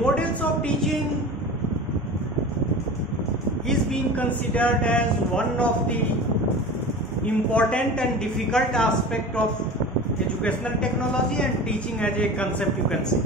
models of teaching is being considered as one of the important and difficult aspect of educational technology and teaching as a concept you can say.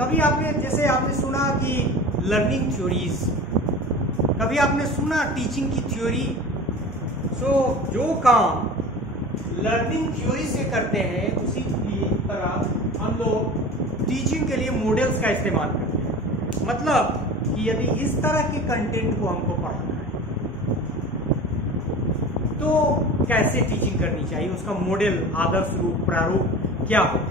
कभी आपने सुना कि learning theories, कभी आपने सुना teaching की theory. जो काम लर्निंग थ्योरी से करते हैं उसी तरह हम लोग टीचिंग के लिए मॉडल्स का इस्तेमाल करते हैं. मतलब कि यदि इस तरह के कंटेंट को हमको पढ़ाना है तो कैसे टीचिंग करनी चाहिए, उसका मॉडल, आदर्श रूप, प्रारूप क्या होगा.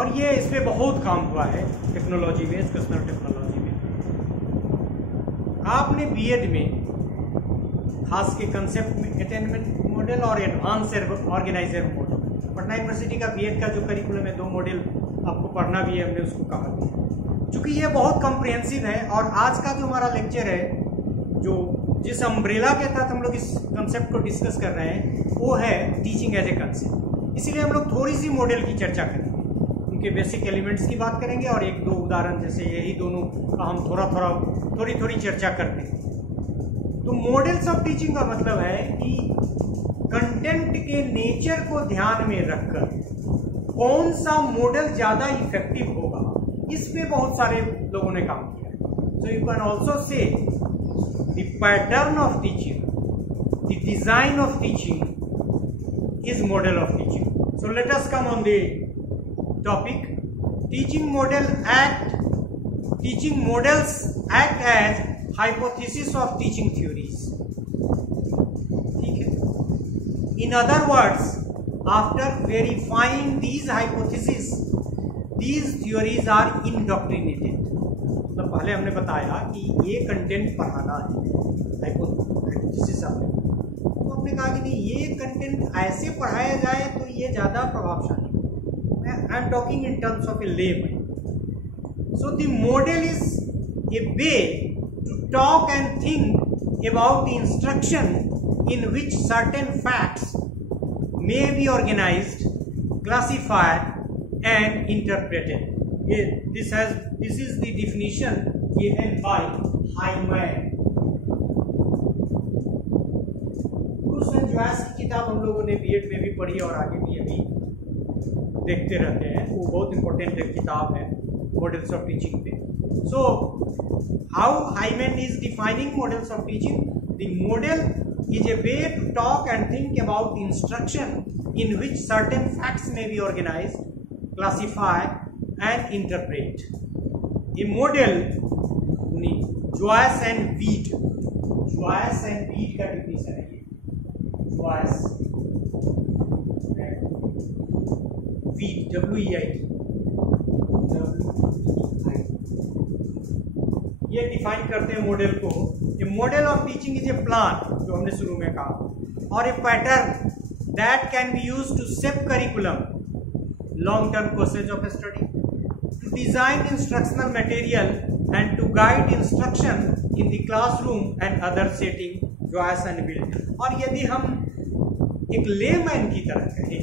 और ये इसमें बहुत काम हुआ है टेक्नोलॉजी में, एजुकेशनल टेक्नोलॉजी में. आपने बीएड में खास के कंसेप्ट में अटेनमेंट मॉडल और advance organizer model, Patna university का बीएड का जो करिकुलम है 2 मॉडल आपको पढ़ना भी है, हमने उसको कहा भी. चूंकि ये बहुत कॉम्प्रिहेंसिव है और आज का जो हमारा लेक्चर है, जो जिस अम्ब्रेला के तहत हम लोग इस कंसेप्ट को डिस्कस कर रहे हैं, वो है टीचिंग एज ए कंसेप्ट. इसीलिए हम लोग थोड़ी सी मॉडल की चर्चा करेंगे, उनके बेसिक एलिमेंट्स की बात करेंगे और 1-2 उदाहरण, जैसे यही दोनों का हम थोड़ी चर्चा करते हैं. तो मॉडल्स ऑफ टीचिंग का मतलब है कि कंटेंट के नेचर को ध्यान में रखकर कौन सा मॉडल ज्यादा इफेक्टिव होगा, इस पे बहुत सारे लोगों ने काम किया है. So you can also say the pattern of teaching, the design of teaching is model of teaching. So let us come on the topic. Teaching models act as hypothesis of teaching theories. ठीक है. In other words, after verifying these hypothesis, these theories are indoctrinated. मतलब पहले हमने बताया कि ये content पढ़ाना है, हाइपोथेसिस आपने, तो हमने कहा कि नहीं, ये कंटेंट ऐसे पढ़ाया जाए तो ये ज्यादा प्रभावशाली. I am talking in terms of A layman. So the model is a way to talk and think about the instruction in which certain facts may be organized, classified and interpreted. This is the definition given by Hyman. Bruce and Joyce की किताब हम लोगों ने BEd में भी पढ़ी और आगे भी अभी देखते रहते हैं. वो बहुत इंपॉर्टेंट किताब है मॉडल्स ऑफ टीचिंग पे. So, how Hyman is defining models of teaching? The model is a way to talk and think about instruction in which certain facts may be organized, classified, and interpreted. A model, Joyce and Weed का definition है ये. Joyce and Weed, W-E-I-D. ये define करते हैं model को. A model of teaching is a plan, जो हमने शुरू में कहा, और a pattern that can be used to shape curriculum, long term courses of study, to design instructional material and to guide instruction in the classroom and other setting. Joyce and बिल्ड. और यदि हम एक लेमैन की तरह कहें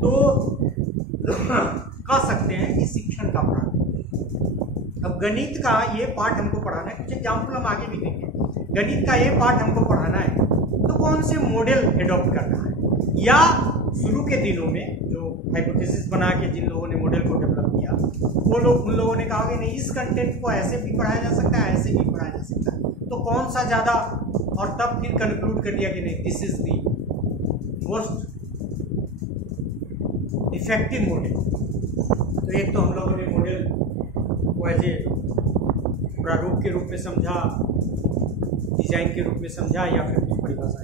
तो कह सकते हैं कि शिक्षण का पाठ. अब गणित का ये पार्ट हमको पढ़ाना है, कुछ एग्जाम्पल हम आगे भी देंगे. गणित का ये पार्ट हमको पढ़ाना है तो कौन से मॉडल एडॉप्ट करना है, या शुरू के दिनों में जो हाइपोथेसिस बना के जिन लोगों ने मॉडल को डेवलप किया, वो लोग, उन लोगों ने कहा कि नहीं, इस कंटेंट को ऐसे भी पढ़ाया जा सकता है, ऐसे भी पढ़ाया जा सकता है, तो कौन सा ज्यादा, और तब फिर कंक्लूड कर दिया कि नहीं, this is the most effective model. तो एक तो हम लोगों ने मॉडल को एज ए प्रारूप के रूप में समझा, डिजाइन के रूप में समझा, या फिर कुछ परिभाषा.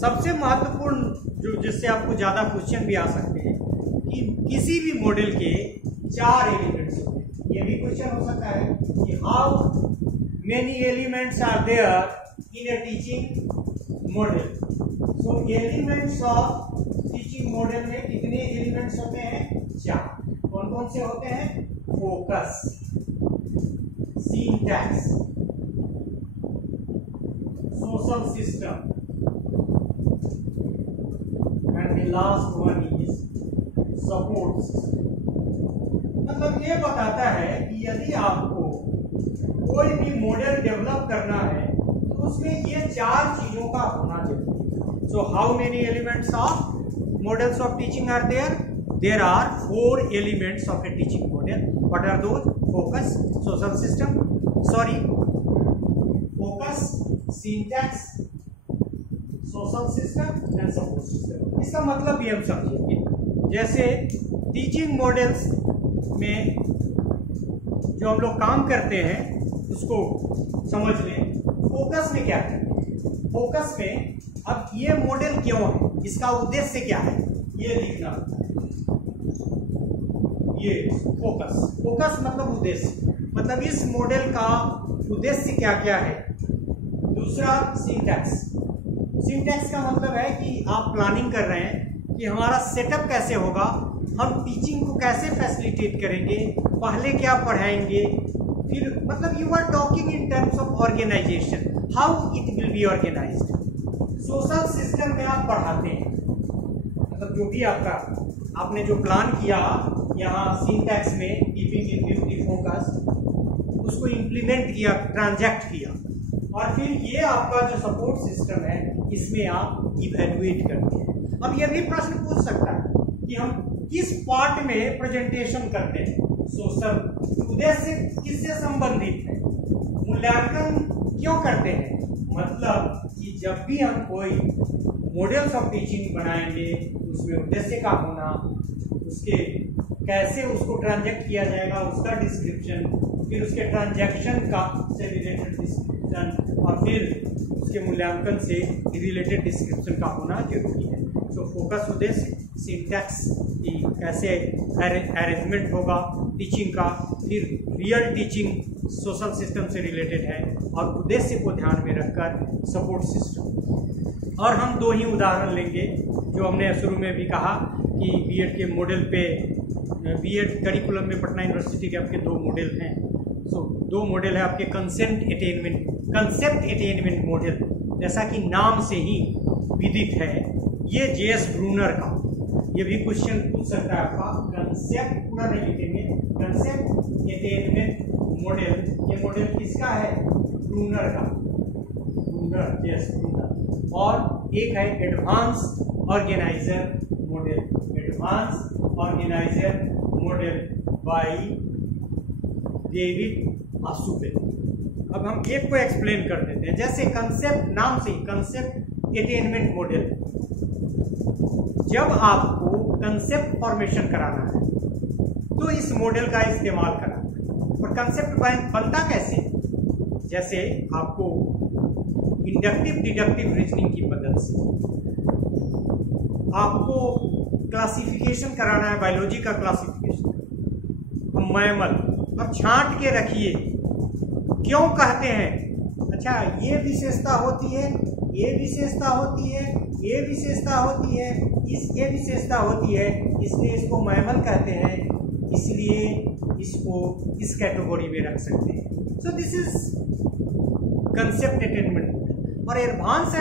सबसे महत्वपूर्ण जो जिससे आपको ज्यादा क्वेश्चन भी आ सकते हैं कि किसी भी मॉडल के 4 एलिमेंट्स होते हैं. ये भी क्वेश्चन हो सकता है कि how many elements are there in a teaching model. So elements of teaching model में कितने एलिमेंट्स होते हैं? 4. कौन कौन से होते हैं? Focus, syntax, social system, and the last one is support system. मतलब ये बताता है कि यदि आपको कोई भी मॉडल डेवलप करना है तो उसमें ये 4 चीजों का होना जरूरी है। So how many elements of models of teaching are there? There are 4 elements of a teaching model. What are those? Focus, social system, focus, syntax, social system and support system. इसका मतलब भी हम समझेंगे। जैसे टीचिंग मॉडल्स में जो हम लोग काम करते हैं उसको समझ लें। फोकस में क्या करते हैं? फोकस में अब ये मॉडल क्यों है, इसका उद्देश्य क्या है, ये लिखना होता है। ये फोकस मतलब उद्देश्य, मतलब इस मॉडल का उद्देश्य क्या क्या है। दूसरा सिंटैक्स का मतलब है कि आप प्लानिंग कर रहे हैं कि हमारा सेटअप कैसे होगा, हम टीचिंग को कैसे फैसिलिटेट करेंगे, पहले क्या पढ़ाएंगे, फिर मतलब you are talking in terms of organisation, how it will be organised. Social system में आप पढ़ाते हैं, मतलब जो भी आपने जो प्लान किया यहाँ सिंटैक्स में keeping in view the focus, उसको इम्प्लीमेंट किया, ट्रांजैक्ट किया, और फिर ये आपका जो सपोर्ट सिस्टम है इसमें आप इवैल्यूएट करते हैं। अब ये भी प्रश्न पूछ सकता है कि हम किस पार्ट में प्रेजेंटेशन करते हैं। सोशल उद्देश्य किससे संबंधित है, मूल्यांकन क्यों करते हैं, मतलब कि जब भी हम कोई मॉडल्स ऑफ टीचिंग बनाएंगे उसमें उद्देश्य का होना, उसके कैसे उसको ट्रांजैक्ट किया जाएगा उसका डिस्क्रिप्शन, फिर उसके ट्रांजैक्शन का से रिलेटेड डिस्क्रिप्शन, और फिर उसके मूल्यांकन से रिलेटेड डिस्क्रिप्शन का होना जरूरी है। तो फोकस उद्देश्य, सिंटैक्स की कैसे अरेंजमेंट होगा टीचिंग का, फिर रियल टीचिंग सोशल सिस्टम से रिलेटेड है, और उद्देश्य को ध्यान में रखकर सपोर्ट सिस्टम। और हम 2 ही उदाहरण लेंगे जो हमने शुरू में भी कहा कि बीएड के मॉडल पे, बीएड करिकुलम में पटना यूनिवर्सिटी के आपके 2 मॉडल हैं। सो 2 मॉडल है आपके कंसेप्ट अटेनमेंट मॉडल, जैसा कि नाम से ही विदित है, ये जेएस ब्रूनर का, ये भी क्वेश्चन पूछ सकता है आपका। कंसेप्ट पूरा नहीं लिखेंगे, कंसेप्ट अटेनमेंट मॉडल, ये मॉडल किसका है, ब्रूनर का, ब्रूनर, जेएस ब्रूनर। और एक है advance organizer model, advance organizer model by David Ausubel. अब हम एक को एक्सप्लेन कर देते हैं। जैसे कंसेप्ट, नाम से कंसेप्ट अटेनमेंट मॉडल, जब आपको कंसेप्ट फॉर्मेशन कराना है तो इस मॉडल का इस्तेमाल कराना है। और कंसेप्ट बनता कैसे, जैसे आपको इंडक्टिव डिडक्टिव रीजनिंग की मदद से आपको क्लासिफिकेशन कराना है, बायोलॉजी का क्लासिफिकेशन, मैमल, अब छांट के रखिए क्यों कहते हैं, अच्छा ये विशेषता होती है, ये विशेषता होती है, ये विशेषता होती है, ये विशेषता होती है, इसलिए इसको मैमल कहते हैं, इसलिए इसको इस कैटेगरी में रख सकते हैं। सो दिस इज कंसेप्ट अटेनमेंट। और एडवांस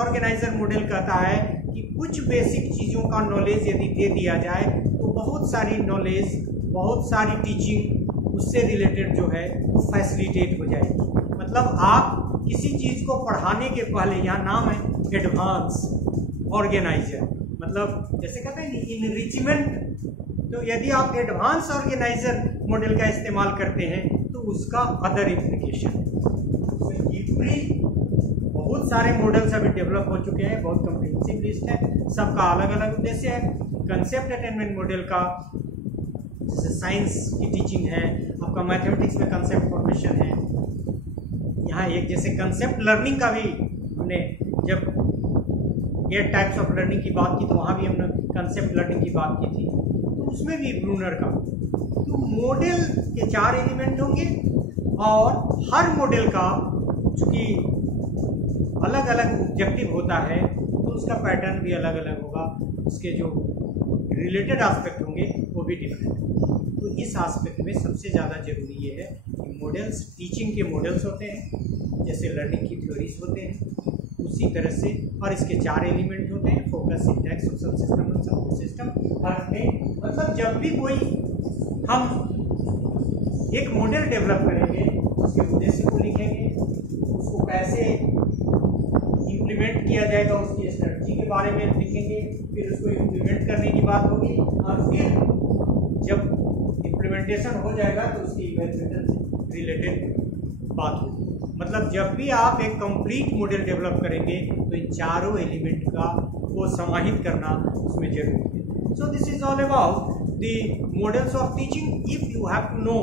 ऑर्गेनाइजर मॉडल कहता है कि कुछ बेसिक चीज़ों का नॉलेज यदि दे दिया जाए तो बहुत सारी नॉलेज, बहुत सारी टीचिंग उससे रिलेटेड जो है फैसिलिटेट हो जाएगी। मतलब आप किसी चीज़ को पढ़ाने के पहले, यहाँ नाम है एडवांस ऑर्गेनाइजर, मतलब जैसे कहते हैं इनरिचमेंट, तो यदि आप एडवांस ऑर्गेनाइजर मॉडल का इस्तेमाल करते हैं तो उसका अदर इम्प्लीकेशन। बहुत सारे मॉडल्स अभी डेवलप हो चुके हैं, बहुत कम्प्रिहेंसिव लिस्ट है, सबका अलग अलग उद्देश्य है। कंसेप्ट अटेनमेंट मॉडल का जैसे साइंस की टीचिंग है, आपका मैथमेटिक्स में कंसेप्ट फॉर्मेशन है, यहाँ एक जैसे कंसेप्ट लर्निंग का भी हमने जब 8 टाइप्स ऑफ लर्निंग की बात की तो वहाँ भी हमने कंसेप्ट लर्निंग की बात की थी, तो उसमें भी ब्रूनर का। तो मॉडल के 4 एलिमेंट होंगे और हर मॉडल का चूँकि अलग अलग ऑब्जेक्टिव होता है तो उसका पैटर्न भी अलग अलग होगा, उसके जो रिलेटेड एस्पेक्ट होंगे वो भी डिफरेंट होंगे। तो इस एस्पेक्ट में सबसे ज़्यादा जरूरी ये है कि मॉडल्स, टीचिंग के मॉडल्स होते हैं जैसे लर्निंग की थ्योरीज होते हैं उसी तरह से, और इसके 4 एलिमेंट होते हैं, फोकस, सिंटैक्स, सोशल सिस्टम और सपोर्ट सिस्टम। हर में मतलब जब भी कोई हम एक मॉडल डेवलप करेंगे, उसके उद्देश्य को लिखेंगे, उसको कैसे इम्प्लीमेंट किया जाएगा उसकी स्ट्रेटजी के बारे में लिखेंगे, फिर उसको इम्प्लीमेंट करने की बात होगी, और फिर जब इम्प्लीमेंटेशन हो जाएगा तो उसकी इवैल्यूएशन से रिलेटेड बात होगी। मतलब जब भी आप एक कंप्लीट मॉडल डेवलप करेंगे तो इन चारों एलिमेंट का को समाहित करना उसमें जरूरी है। So this is all about the models of teaching. If you have to know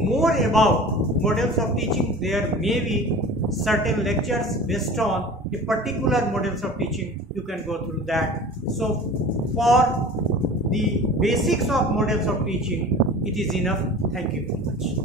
more about models of teaching, there may be certain lectures based on the particular models of teaching. You can go through that. So for the basics of models of teaching, it is enough. Thank you very much.